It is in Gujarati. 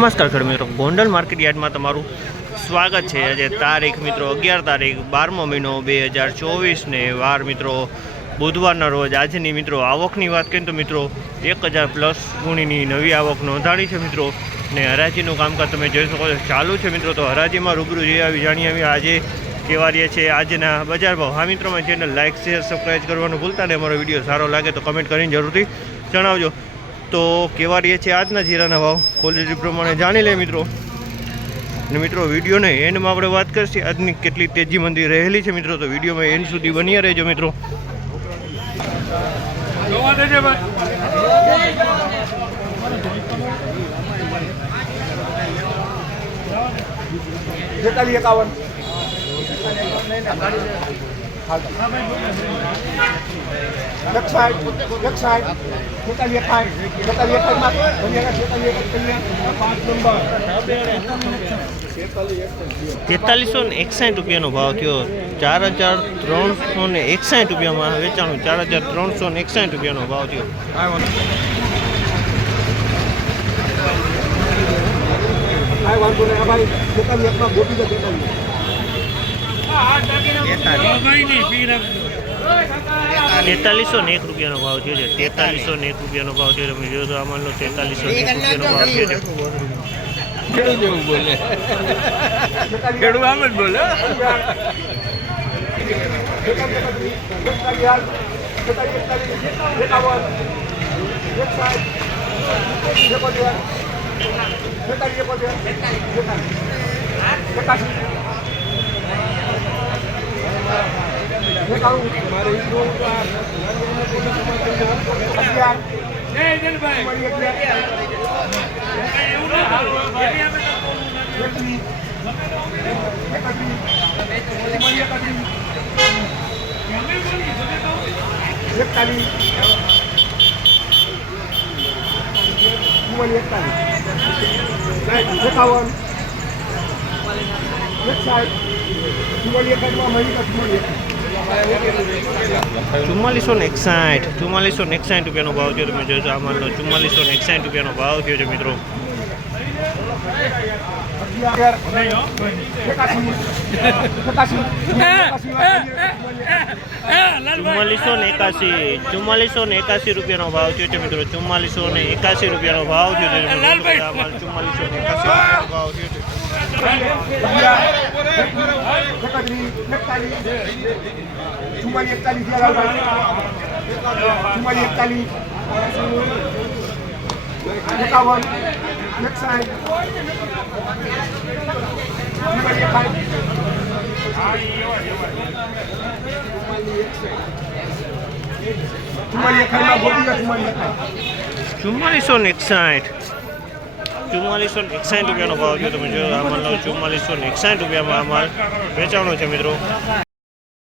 નમસ્કાર ખેડૂત મિત્રો, ગોંડલ માર્કેટ યાર્ડમાં તમારું સ્વાગત છે। આજે તારીખ મિત્રો 11 તારીખ 12મો મહિનો 2024 ને વાર મિત્રો બુધવારના રોજ આજની મિત્રો આવકની વાત કરીએ તો મિત્રો 1000+ ગુણીની નવી આવક નોંધાણી છે મિત્રો ને હરાજીનું કામકાજ તમે જોઈ શકો છો ચાલુ છે મિત્રો। તો હરાજીમાં રૂબરૂ જે આવી જાણી આવી આજે કેવા રહ્યા છે આજના બજાર ભાવ। હા મિત્રો, મારી ચેનલ લાઇક શેર સબસ્ક્રાઈબ કરવાનું ભૂલતા નહીં। અમારો વિડીયો સારો લાગે તો કમેન્ટ કરીને જરૂરથી જણાવજો। તો કેવા રહે છે આજના જીરાના ભાવ ક્વોલિટી પ્રમાણે જાણી લે મિત્રો। ને મિત્રો વિડીયોને એન્ડમાં આપણે વાત કરીશું આજની કેટલી તેજી મંદી રહેલી છે મિત્રો। તો વિડીયોમાં એન્ડ સુધી બન્યા રહેજો મિત્રો। ₹4361 ભાવ થયો। 4361 રૂપિયામાં વેચાણું। 4361 ભાવ થયો। 4301 રૂપિયાનો ભાવ થયો છે। 4301 રૂપિયાનો ભાવ થયો। તમે જોયો તો આમાંનો 4301 રૂપિયાનો ભાવ થયો છે। ખેડૂત જેવું બોલે, ખેડૂત આમ જ બોલે। 4461 રૂપિયાનો ભાવ થયો। તમે જોયો આમાંનો 4461 રૂપિયાનો ભાવ થયો છે મિત્રો। 4481 રૂપિયાનો ભાવ થયો છે મિત્રો। 4481 રૂપિયાનો ભાવ થયો છે। 4481 ભાવ થયો છે। 4461 રૂપિયાનો ભાવ થયો। તમે જો આમાં 4461 રૂપિયામાં અમાલ વેચાણો છે મિત્રો।